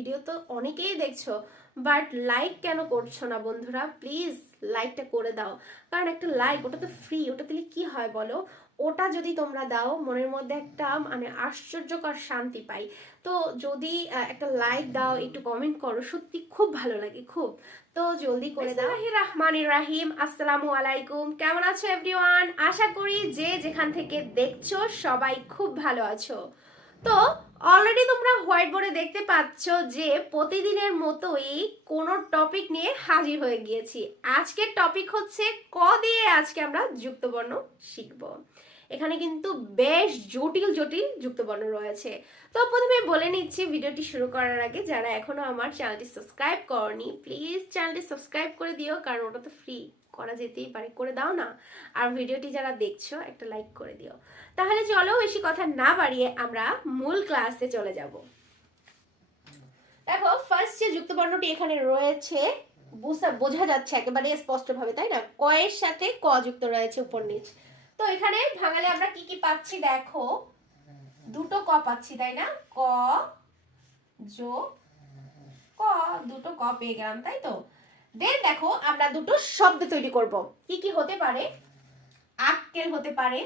Video তো অনেকেই দেখছো, বাট লাইক কেন করছো না বন্ধুরা? প্লিজ লাইকটা করে দাও, কারণ একটা লাইক ওটা তো ফ্রি, ওটা দিলে কি হয় বলো? ওটা যদি তোমরা দাও মনের মধ্যে একটা মানে আশ্চর্যকর শান্তি পাই। তো যদি একটা লাইক দাও, একটু কমেন্ট করো, সত্যি খুব ভালো লাগে খুব। তো জলদি করে দাও। রহমানির রাহিম, আসসালামু আলাইকুম। কেমন আছো এভরিওয়ান? আশা করি যে যেখান থেকে দেখছো সবাই খুব ভালো আছো। তো অলরেডি তোমরা হোয়াইট বোর্ডে দেখতে পাচ্ছ যে প্রতিদিনের মতোই কোনো টপিক নিয়ে হাজির হয়ে গিয়েছি। আজকের টপিক হচ্ছে ক দিয়ে আজকে আমরা যুক্তবর্ণ শিখব। এখানে কিন্তু বেশ জটিল জটিল যুক্তবর্ণ রয়েছে। তো প্রথমে বলে নিচ্ছি ভিডিওটি শুরু করার আগে, যারা এখনো আমার চ্যানেলটি সাবস্ক্রাইব করনি প্লিজ চ্যানেলটি সাবস্ক্রাইব করে দিও, কারণ ওটা তো ফ্রি, করা যেতেই পারে, করে দাও না। আর ভিডিওটি যারা দেখছো একটা লাইক করে দিও। তাহলে চলো বেশি কথা না বাড়িয়ে আমরা মূল ক্লাসে চলে যাব। দেখো ফার্স্ট যে যুক্তবর্ণটি এখানে রয়েছে বোঝা যাচ্ছে একেবারে স্পষ্টভাবে, তাই না? ক এর সাথে ক যুক্ত রয়েছে উপর নিচ। তো এখানে ভাঙালে আমরা কি কি পাচ্ছি দেখো, দুটো ক পাচ্ছি, তাই না? ক যোগ ক, দুটো ক পেয়ে গেলাম, তাই তো? দেন দেখো আমরা দুটো শব্দ তৈরি করব। কি কি হতে পারে? আক্কেল হতে পারে।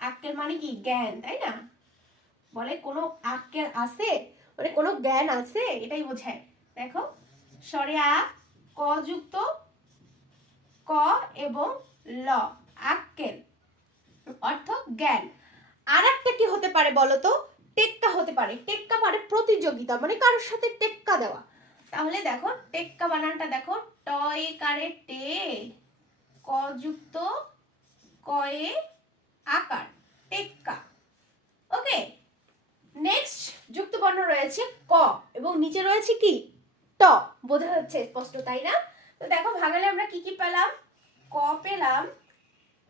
আক্কেল মানে কি? জ্ঞান, তাই না? বলে কোনো আক্কেল আছে, মানে কোনো জ্ঞান আছে, এটাই বোঝায়। দেখো স্বরে আ, ক যুক্ত ক এবং ল, আক্কেল অর্থ জ্ঞান। আর একটা কি হতে পারে বলো তো? টেক্কা হতে পারে। টেক্কা মানে প্রতিযোগিতা, মানে কারোর সাথে টেক্কা দেওয়া। তাহলে দেখো টেক্কা বানানটা দেখো, ট এ কারে টে, ক যুক্ত কয়ে আকার, টেক্কা। ওকে, নেক্সট যুক্তবর্ণ রয়েছে ক এবং নিচে রয়েছে কি? ট। বোঝা যাচ্ছে স্পষ্ট, তাই না? তো দেখো ভাঙালে আমরা কি কি পেলাম? ক পেলাম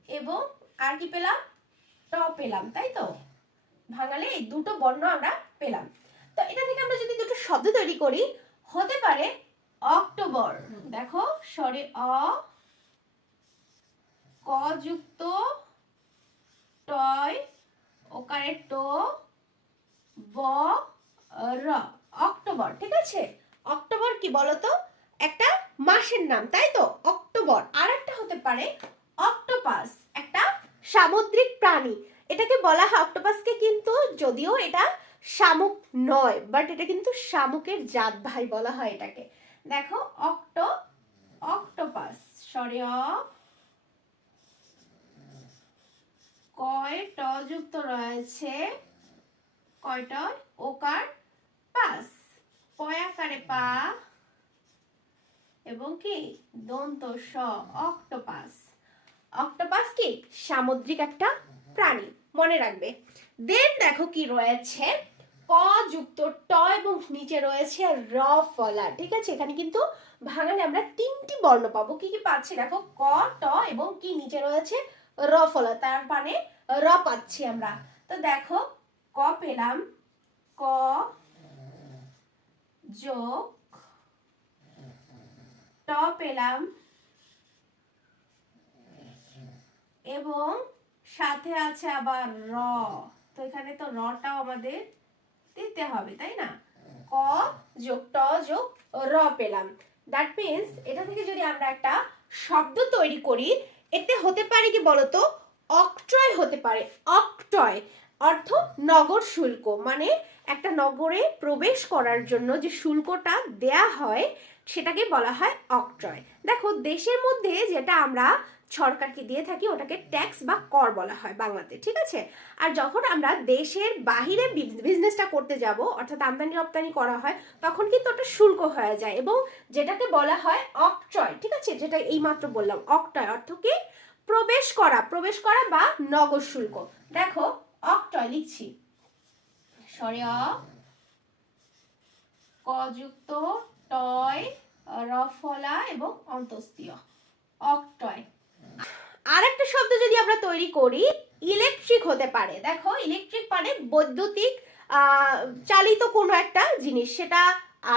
এবং আর কি পেলাম? ট পেলাম, তাই তো? ভাঙালে এই দুটো বর্ণ আমরা পেলাম। তো এটা থেকে আমরা যদি দুটো শব্দ তৈরি করি, হতে পারে অক্টোবর। দেখো স্বরে অ, ক যুক্ত টয়, ওকারে টো, ব র, অক্টোবর। ঠিক আছে, অক্টোবর কি বলতো? একটা মাসের নাম, তাই তো? অক্টোবর। আর একটা হতে পারে অক্টোপাস, একটা সামুদ্রিক প্রাণী। এটাকে বলা হয় অক্টোপাসকে, কিন্তু যদিও এটা শামুক নয়, বাট এটা কিন্তু শামুকের জাত ভাই বলা হয় এটাকে। দেখো অক্টোপাস, সরি অ, কয় ট যুক্ত রয়েছে, কয়টয় ওকার পাস, পয়াকারে পা এবং কি দন্ত স, অক্টোপাস। অক্টোপাস কি? সামুদ্রিক একটা প্রাণী, মনে রাখবে। দেন দেখো কি রয়েছে, ক যুক্ত ট এবং নিচে রয়েছে র ফলা। ঠিক আছে, এখানে কিন্তু ভাঙালে আমরা তিনটি বর্ণ পাবো। কি কি পাচ্ছি দেখো, ক ট এবং কি নিচে রয়েছে র ফলা, তার মানে র পাচ্ছি আমরা। তো দেখো ক পেলাম, ক যোগ ট পেলাম এবং সাথে আছে আবার র। তো এখানে তো রটাও আমাদের দিতে হবে, তাই না? ক যোগ ট যোগ র পেলাম। দ্যাট মিন্স এটা থেকে যদি আমরা একটা শব্দ তৈরি করি, এতে হতে পারে কি বলতো? অক্ট্রয় হতে পারে। অক্ট্রয় অর্থ নগর শুল্ক, মানে একটা নগরে প্রবেশ করার জন্য যে শুল্কটা দেয়া হয় সেটাকে বলা হয় অক্ট্রয়। দেখো দেশের মধ্যে যেটা আমরা সরকারকে দিয়ে থাকি ওটাকে ট্যাক্স বা কর বলা হয় বাংলাতে, ঠিক আছে? আর যখন আমরা দেশের বাহিরে বিজনেসটা করতে যাব, অর্থাৎ আমদানি রপ্তানি করা হয়, তখন কিন্তু ওটা শুল্ক হয়ে যায় এবং যেটাকে বলা হয় অক্ট্রয়। ঠিক আছে, যেটা এইমাত্র বললাম অক্ট্রয় অর্থ কি? প্রবেশ করা বা নগর শুল্ক। দেখো অক্ট্রয় লিখছি, সরি অ, ক যুক্ত টয়, রফলা এবং অন্তস্তীয়, অক্ট্রয়। আর একটা শব্দ যদি আমরা তৈরি করি, ইলেকট্রিক হতে পারে। দেখো ইলেকট্রিক মানে বৈদ্যুতিক চালিত কোনো একটা জিনিস, সেটা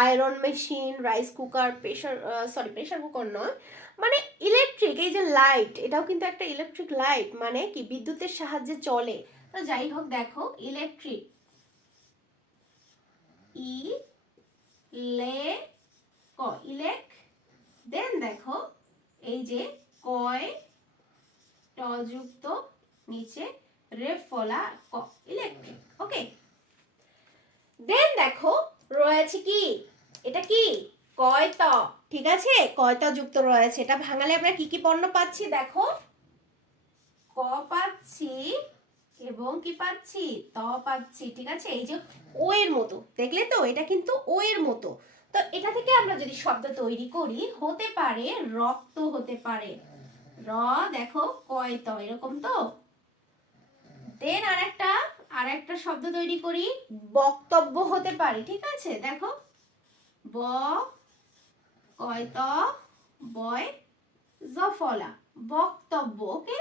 iron machine, rice cooker, pressure cooker নয়, মানে ইলেকট্রিক। এই যে লাইট, এটাও কিন্তু একটা ইলেকট্রিক লাইট, মানে কি বিদ্যুতের সাহায্যে চলে। তো যাই হোক দেখো ইলেকট্রিক, ই লে ক ইলেক। দেন দেখো এই যে কয় ট যুক্ত নিচে রেফ ফলা ক ইলেকট্রিক। ওকে, দেন দেখো রয়েছে কি, এটা কি কয়ত, ঠিক আছে, কয়ত যুক্ত রয়েছে। এটা ভাঙালে আমরা কি কি বর্ণ পাচ্ছি দেখো, ক পাচ্ছি এবং কি পাচ্ছি, ত পাচ্ছি, ঠিক আছে। এই যে ও এর মতো, দেখলে তো এটা কিন্তু ও এর মতো। তো এটা থেকে আমরা যদি শব্দ তৈরি করি, হতে পারে রক্ত, হতে পারে র, দেখো কয়ত, এরকম তো। দেন আরেকটা শব্দ তৈরি করি, বক্তব্য হতে পারে, ঠিক আছে। দেখো ব কয়ত বয় জফলা, বক্তব্য। ওকে,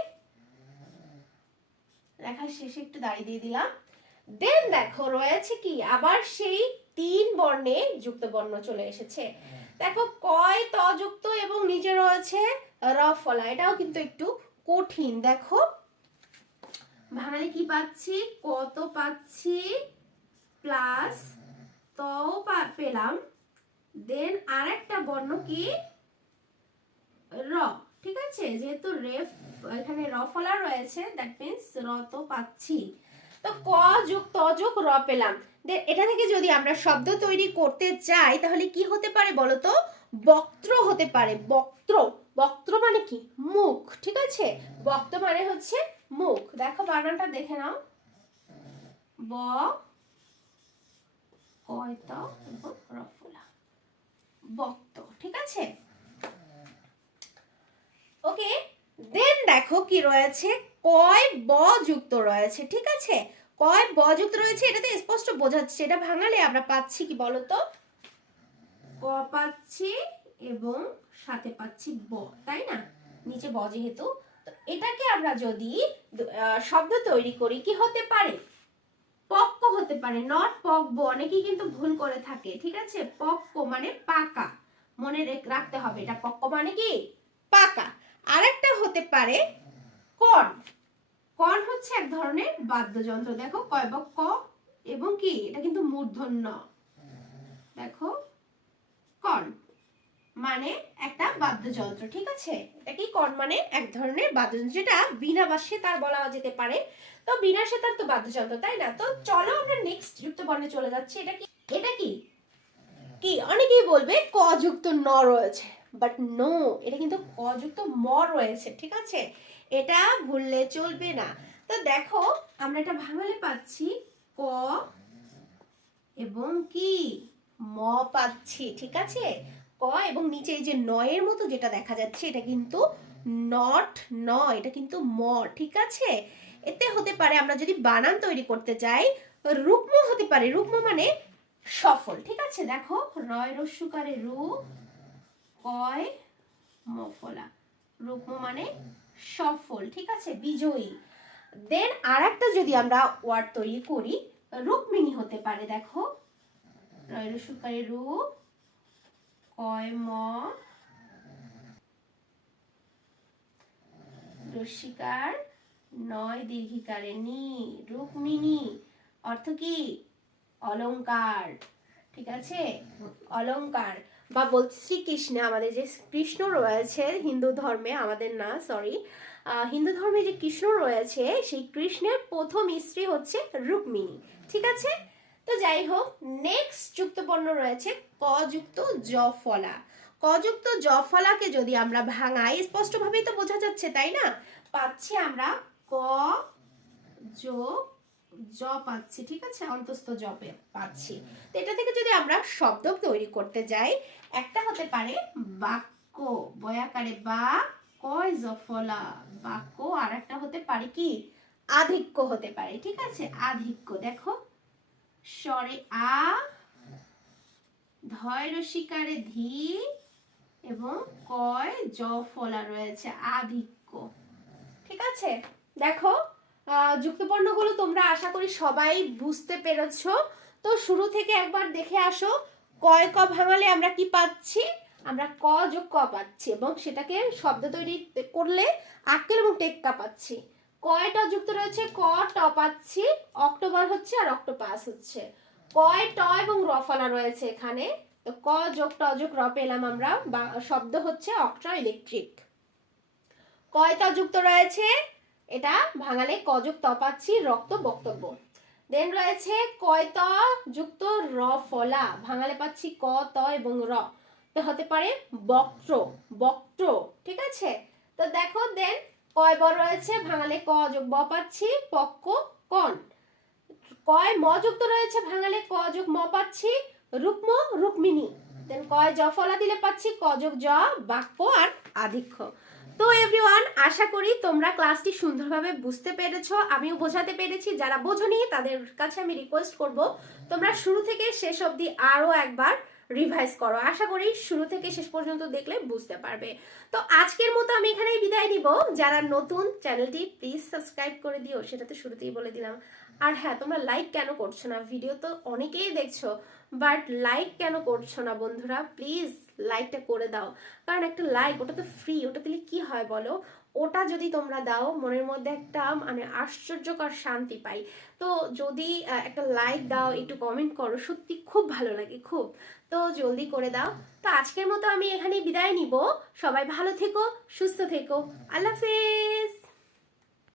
লেখার শেষে একটু দাঁড়িয়ে দিয়ে দিলাম। দেন দেখো রয়েছে কি, আবার সেই 3 বর্ণে যুক্ত বর্ণ চলে এসেছে। দেখো কয় ত যুক্ত এবং নিচে রয়েছে র ফলা, এটাও কিন্তু একটু কঠিন। দেখো ভাঙালে কি পাচ্ছি, কত পাচ্ছি প্লাস ত পেলাম, দেন আরেকটা বর্ণ কি র, ঠিক আছে। যেহেতু রেফ এখানে র ফলা রয়েছে, দ্যাট মিন্স র তো পাচ্ছি। তো ক যোগ ত যোগ র পেলাম। দেন এটা থেকে যদি আমরা শব্দ তৈরি করতে চাই তাহলে কি হতে পারে বলো তো, বক্ত্র হতে পারে। বক্ত্র, বক্ত্র মানে কি মুখ, ঠিক আছে। বক্ত মানে হচ্ছে মুখ। দেখো বানানটা দেখে নাও, ব কয়ত এবং র ফলা, বক্ত, ঠিক আছে। ওকে, দেন দেখো কি রয়েছে, কয় ব যুক্ত রয়েছে, ঠিক আছে। কয় ব যুক্ত রয়েছে, এটাতে স্পষ্ট বোঝাচ্ছে। এটা ভাঙালে আমরা পাচ্ছি কি বলতো, ক পাচ্ছি এবং সাথে পাচ্ছি ব, তাই না, নিচে ব যেহেতু। তো এটাকে আমরা যদি শব্দ তৈরি করি, কি হতে পারে, পক্ক হতে পারে, নট পকব। অনেকেই কিন্তু ভুল করে থাকে, ঠিক আছে। পক্ক মানে পাকা, মনে রাখতে হবে, এটা পক্ক মানে কি পাকা। আরেকটা হতে পারে কর্ন। কর্ন হচ্ছে এক ধরনের বাদ্যযন্ত্র। দেখো কয় বক এবং কি, এটা কিন্তু মূর্ধন্য। দেখো কর্ন মানে একটা বাদ্যযন্ত্র, ঠিক আছে। এটা কি কর্ন মানে এক ধরনের বাদ্যযন্ত্র, যেটা বিনা বাঁশে তার বলা যেতে পারে। তো বিনা সেতার তো বাদ্যযন্ত্র, তাই না। তো চলো আমরা নেক্সট যুক্ত বর্ণে চলে যাচ্ছি। এটা কি, এটা কি কি অনেকেই বলবে ক যুক্ত ন রয়েছে, বাট নো, এটা কিন্তু ক যুক্ত ম রয়েছে, ঠিক আছে। এটা ভুললে চলবে না। তো দেখো আমরা এটা ভাঙালে পাচ্ছি ক এবং কি ম পাচ্ছি, ঠিক আছে। ক এবং নিচে এই যে নয়ের মতো যেটা দেখা যাচ্ছে, এটা কিন্তু নট ন, এটা কিন্তু ম, ঠিক আছে। এতে হতে পারে আমরা যদি বানান তৈরি করতে চাই, রুক্ম হতে পারে। রুক্ম মানে সফল, ঠিক আছে। দেখো রয় রস্যকারে রু, কয় মফলা, রুক্ম মানে সফল, ঠিক আছে, বিজয়ী। দেন আরেকটা যদি আমরা ওয়ার্ড তৈরি করি, রুক্মিণী হতে পারে। দেখো রয় রস্যকারে রু, কয় ম, রস্যিকার নয় দীর্ঘিকারে নি, রুক্মিণী। অর্থ কি অলংকার, ঠিক আছে, অলংকার। বা বলছি শ্রীকৃষ্ণ, আমাদের যে কৃষ্ণ রয়েছে হিন্দু ধর্মে, আমাদের না সরি, হিন্দু ধর্মে যে কৃষ্ণ রয়েছে, সেই কৃষ্ণের প্রথম স্ত্রী হচ্ছে রুক্মিণী, ঠিক আছে। তো যাই হোক, নেক্সট যুক্ত বর্ণ রয়েছে ক যুক্ত জ ফলা। ক যুক্ত জ ফলাকে যদি আমরা ভাঙাই, স্পষ্টভাবেই তো বোঝা যাচ্ছে, তাই না। পাচ্ছি আমরা ক যোগ জ পাচ্ছি, ঠিক আছে, অন্তস্থ জপে পাচ্ছি। তো এটা থেকে যদি আমরা শব্দ তৈরি করতে যাই, একটা হতে পারে বাক্য, বয়াকারে বা, কয় জফলা বাক্য। আর একটা হতে পারে কি আধিক্য হতে পারে, ঠিক আছে, আধিক্য। দেখো স্বরে আ, ধয় রসিকারে ধি এবং কয় জ ফলা রয়েছে, আধিক্য, ঠিক আছে। দেখো যুক্তবর্ণগুলো তোমরা আশা করি সবাই বুঝতে পেরেছো। তো শুরু থেকে একবার দেখে আসো, কয় ক ভাঙালে আমরা কি পাচ্ছি, আমরা ক যোগ ক পাচ্ছি এবং সেটাকে শব্দ তৈরি করলে আক্কেল এবং টেক্কা পাচ্ছি। কয়টা যুক্ত রয়েছে, ক ট পাচ্ছি, অক্টোবর হচ্ছে আর অক্টোপাস হচ্ছে। কয় ট এবং রফলা রয়েছে এখানে, তো ক যোগ ট যোগ র পেলাম আমরা, শব্দ হচ্ছে অক্ট্রা ইলেকট্রিক। কয়টা যুক্ত রয়েছে, এটা ভাঙালে ক যোগ ত পাচ্ছি, রক্ত বক্তব্য। দেন রয়েছে কয়ত যুক্ত র ফলা, ভাঙালে পাচ্ছি ক ত এবং র, তো হতে পারে বক্ত্র, বক্ত্র, ঠিক আছে। তো দেখো দেন কয় বর রয়েছে, ভাঙালে ক যোগ ব পাচ্ছি, পক্ষ কোণ। কয় ম যুক্ত রয়েছে, ভাঙালে ক যোগ ম পাচ্ছি, রুক্ম রুক্মিণী। দেন কয় জ ফলা দিলে পাচ্ছি ক যোগ জ, বাক্য আর আধিক্য। তো এভরিওয়ান, আশা করি তোমরা ক্লাসটি সুন্দরভাবে বুঝতে পেরেছো, আমিও বোঝাতে পেরেছি। যারা বোঝনি তাদের কাছে আমি রিকোয়েস্ট করব তোমরা শুরু থেকে শেষ অবধি আরও একবার রিভাইজ করো। আশা করি শুরু থেকে শেষ পর্যন্ত দেখলে বুঝতে পারবে। তো আজকের মতো আমি এখানেই বিদায় নিব। যারা নতুন, চ্যানেলটি প্লিজ সাবস্ক্রাইব করে দিও, সেটা তো শুরুতেই বলে দিলাম। আর হ্যাঁ, তোমরা লাইক কেন করছো না? ভিডিও তো অনেকেই দেখছো, বাট লাইক কেন করছো না বন্ধুরা? প্লিজ লাইকটা করে দাও, কারণ একটা লাইক, ওটা তো ফ্রি, ওটা দিলে কি হয় বলো? ওটা যদি তোমরা দাও, মনের মধ্যে একটা মানে আশ্চর্যকর শান্তি পাই। তো যদি একটা লাইক দাও, একটু কমেন্ট করো, সত্যি খুব ভালো লাগে, খুব। তো জলদি করে দাও। তো আজকের মতো আমি এখানেই বিদায় নিব। সবাই ভালো থেকো, সুস্থ থেকো, আল্লাহ হাফেজ।